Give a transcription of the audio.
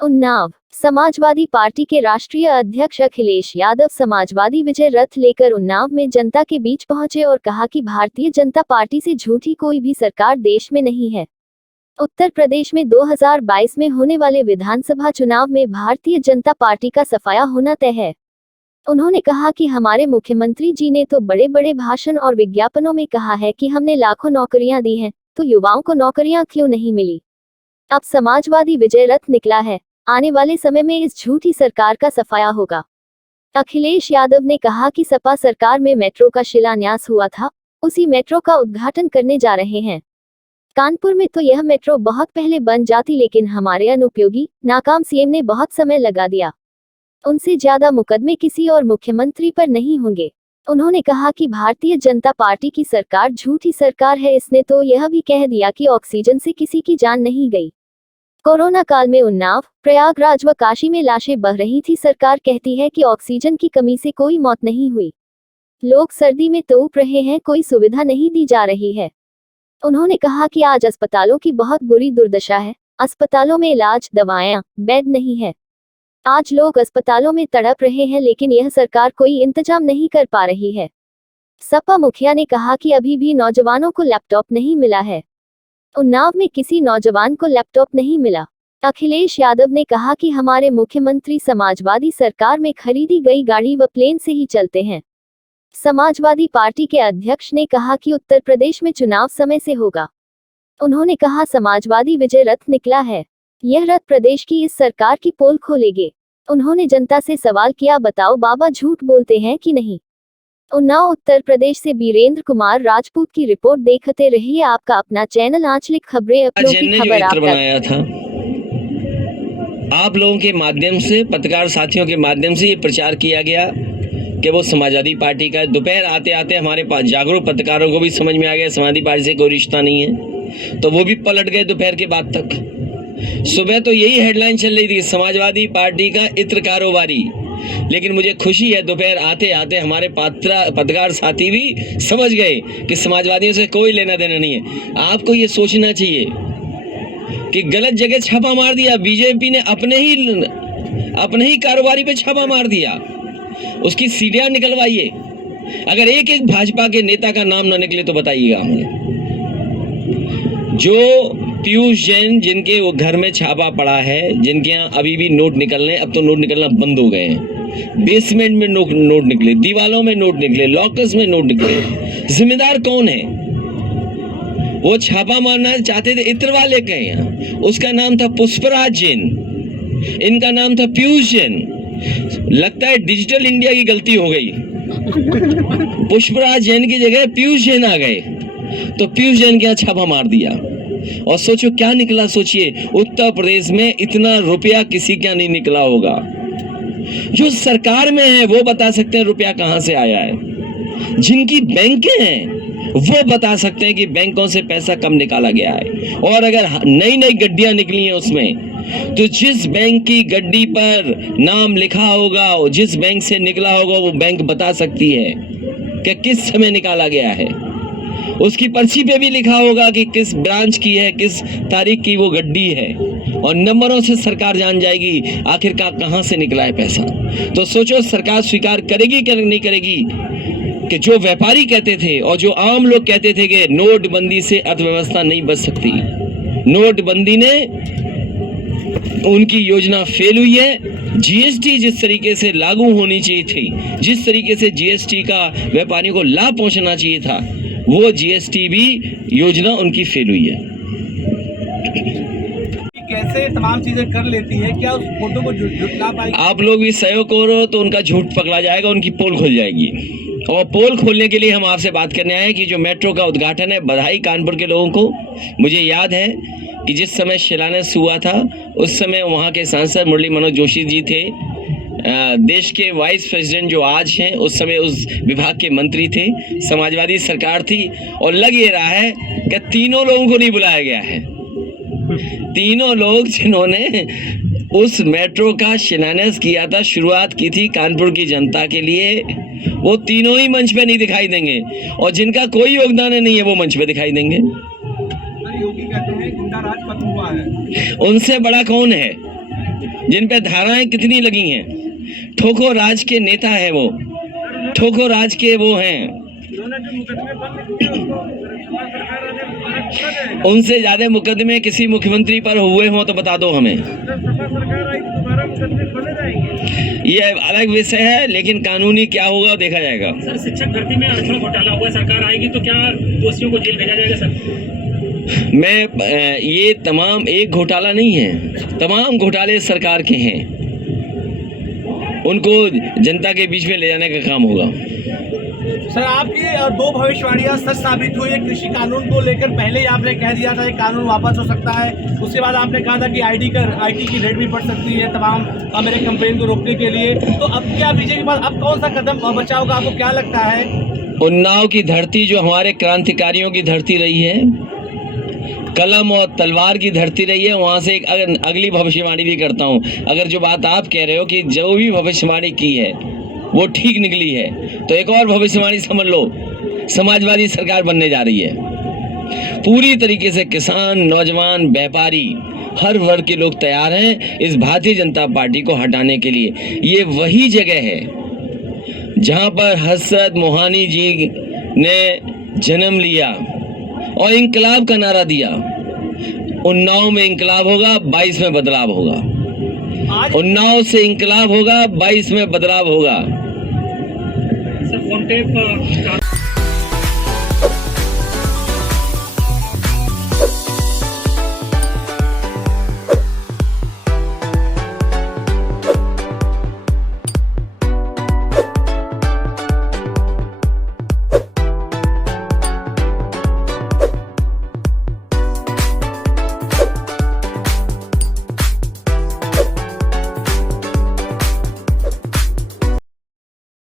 Unnao. Samajwadi party के राष्ट्रीय अध्यक्ष अखिलेश यादव समाजवादी विजय रथ लेकर उन्नाव में जनता के बीच पहुंचे और कहा कि भारतीय जनता पार्टी से झूठी कोई भी सरकार देश में नहीं है। उत्तर प्रदेश में 2022 में होने वाले विधानसभा चुनाव में भारतीय जनता पार्टी का सफाया होना तय है। उन्होंने कहा कि हमारे मुख्यमंत्री जी ने तो बड़े बड़े भाषण और विज्ञापनों में कहा है कि हमने लाखों नौकरियां दी हैं, तो युवाओं को नौकरियां क्यों नहीं मिली। अब समाजवादी विजय रथ निकला है, आने वाले समय में इस झूठी सरकार का सफाया होगा। अखिलेश यादव ने कहा कि सपा सरकार में मेट्रो का शिलान्यास हुआ था, उसी मेट्रो का उद्घाटन करने जा रहे हैं। कानपुर में तो यह मेट्रो बहुत पहले बन जाती, लेकिन हमारे अनुपयोगी नाकाम सीएम ने बहुत समय लगा दिया। उनसे ज्यादा मुकदमे किसी और मुख्यमंत्री पर नहीं होंगे। उन्होंने कहा कि भारतीय जनता पार्टी की सरकार झूठी सरकार है। इसने तो यह भी कह दिया कि ऑक्सीजन से किसी की जान नहीं गई। कोरोना काल में उन्नाव, प्रयागराज व काशी में लाशें बह रही थी। सरकार कहती है कि ऑक्सीजन की कमी से कोई मौत नहीं हुई। लोग सर्दी में तड़प रहे हैं, कोई सुविधा नहीं दी जा रही है। उन्होंने कहा कि आज अस्पतालों की बहुत बुरी दुर्दशा है। अस्पतालों में इलाज, दवाएं, बेड नहीं है। आज लोग अस्पतालों में तड़प रहे हैं, लेकिन यह सरकार कोई इंतजाम नहीं कर पा रही है। सपा मुखिया ने कहा कि अभी भी नौजवानों को लैपटॉप नहीं मिला है। उन्नाव में किसी नौजवान को लैपटॉप नहीं मिला। अखिलेश यादव ने कहा कि हमारे मुख्यमंत्री समाजवादी सरकार में खरीदी गई गाड़ी व प्लेन से ही चलते हैं। समाजवादी पार्टी के अध्यक्ष ने कहा कि उत्तर प्रदेश में चुनाव समय से होगा। उन्होंने कहा समाजवादी विजय रथ निकला है, यह रथ प्रदेश की इस सरकार की पोल खोलेगे। उन्होंने जनता से सवाल किया, बताओ बाबा झूठ बोलते हैं कि नहीं। उन्नाव उत्तर प्रदेश से बीरेंद्र कुमार राजपूत की रिपोर्ट। देखते रहिए आपका अपना चैनल आंचलिक खबरें। अपलोकी खबर आप बनाया था। आप लोगों के माध्यम से, पत्रकार साथियों के माध्यम से ये प्रचार किया गया कि वो समाजवादी पार्टी का। दोपहर आते आते हमारे पास जागरूक पत्रकारों को भी समझ में आ गया समाजवादी पार्टी से कोई रिश्ता नहीं है, तो वो भी पलट गए दोपहर के बाद तक। सुबह तो यही हेडलाइन चल रही थी, समाजवादी पार्टी का इत्र कारोबारी। लेकिन मुझे खुशी है दोपहर आते आते हमारे पत्रकार साथी भी समझ गए कि समाजवादियों से कोई लेना देना नहीं है। आपको ये सोचना चाहिए कि गलत जगह छापा मार दिया। बीजेपी ने अपने ही कारोबारी पे छापा मार दिया, उसकी सीढ़ियां निकलवाइए। अगर एक एक भाजपा के नेता का नाम ना निकले तो बताइएगा हमें। जो पीयूष जैन, जिनके वो घर में छापा पड़ा है, जिनके यहाँ अभी भी नोट निकल रहे हैं, अब तो नोट निकलना बंद हो गए हैं। बेसमेंट में नोट निकले, दीवालों में नोट निकले, लॉकर्स में नोट निकले। जिम्मेदार कौन है? वो छापा मारना चाहते थे इत्र वाले के यहाँ, उसका नाम था पुष्पराज जैन, इनका नाम था पीयूष जैन। लगता है डिजिटल इंडिया की गलती हो गई, पुष्पराज जैन की जगह पीयूष जैन आ गए, तो पीयूष जैन के यहाँ छापा मार दिया। और सोचो क्या निकला। सोचिए, उत्तर प्रदेश में इतना रुपया किसी का नहीं निकला होगा। जो सरकार में है वो बता सकते हैं रुपया कहां से आया है। जिनकी बैंकें हैं वो बता सकते हैं कि बैंकों से पैसा कम निकाला गया है। और अगर नई नई गड्डियां निकली हैं उसमें, तो जिस बैंक की गड्डी पर नाम लिखा होगा, जिस बैंक से निकला होगा, वो बैंक बता सकती है कि किस समय निकाला गया है। उसकी पर्ची पे भी लिखा होगा कि किस ब्रांच की है, किस तारीख की वो गड्डी है, और नंबरों से सरकार जान जाएगी आखिरकार कहां से निकला है पैसा। तो सोचो सरकार स्वीकार करेगी कि नहीं करेगी कि जो व्यापारी कहते थे और जो आम लोग कहते थे कि नोटबंदी से अर्थव्यवस्था नहीं बच सकती, नोटबंदी ने उनकी योजना फेल हुई है। जीएसटी जिस तरीके से लागू होनी चाहिए थी, जिस तरीके से जीएसटी का व्यापारियों को लाभ पहुंचना चाहिए था, वो जीएसटी भी योजना उनकी फेल हुई है। कैसे तमाम चीजें कर लेती है, क्या उस फोटो को झुटला पाएगी? आप लोग भी सहयोग करो तो उनका झूठ पकड़ा जाएगा, उनकी पोल खुल जाएगी। और पोल खोलने के लिए हम आपसे बात करने आए कि जो मेट्रो का उद्घाटन है, बधाई कानपुर के लोगों को। मुझे याद है कि जिस समय शिलान्यास हुआ था उस समय वहाँ के सांसद मुरली मनोज जोशी जी थे। देश के वाइस प्रेसिडेंट जो आज हैं उस समय उस विभाग के मंत्री थे। समाजवादी सरकार थी और लग ये रहा है कि तीनों लोगों को नहीं बुलाया गया है। तीनों लोग जिन्होंने उस मेट्रो का शिलान्यास किया था, शुरुआत की थी कानपुर की जनता के लिए, वो तीनों ही मंच पे नहीं दिखाई देंगे। और जिनका कोई योगदान नहीं है वो मंच पे दिखाई देंगे। योगी कहते हैं गुंडा राज खत्म हुआ है। उनसे बड़ा कौन है? जिन पे धाराएं कितनी लगी हैं, ठोको राज के नेता है वो, ठोको राज के वो हैं, उनसे ज्यादा मुकदमे किसी मुख्यमंत्री पर हुए हों तो बता दो हमें। ये अलग विषय है, लेकिन कानूनी क्या होगा देखा जाएगा। सर, शिक्षक भर्ती में आरक्षण घोटाला हुआ, सरकार आएगी तो क्या दोषियों को जेल भेजा जाएगा सर? ये तमाम एक घोटाला नहीं है, तमाम घोटाले सरकार के हैं, उनको जनता के बीच में ले जाने का काम होगा। सर, आपकी दो भविष्यवाणियां सच साबित हुई है। कृषि कानून को लेकर पहले ही आपने कह दिया था ये कानून वापस हो सकता है, उसके बाद आपने कहा था कि आईटी की रेट भी बढ़ सकती है तमाम मेरे कंप्लेन को रोकने के लिए। तो अब क्या बीजेपी के पास अब कौन सा कदम बचा होगा, आपको क्या लगता है? उन्नाव की धरती जो हमारे क्रांतिकारियों की धरती रही है, कलम और तलवार की धरती रही है, वहां से एक अगली भविष्यवाणी भी करता हूं। अगर जो बात आप कह रहे हो कि जो भी भविष्यवाणी की है वो ठीक निकली है, तो एक और भविष्यवाणी समझ लो, समाजवादी सरकार बनने जा रही है। पूरी तरीके से किसान, नौजवान, व्यापारी, हर वर्ग के लोग तैयार हैं इस भारतीय जनता पार्टी को हटाने के लिए। ये वही जगह है जहां पर हजरत मोहानी जी ने जन्म लिया और इंकलाब का नारा दिया। उन्नाव में इंकलाब होगा, 22 में बदलाव होगा। उन्नाव से इंकलाब होगा, 22 में बदलाव होगा। Sir, phone tape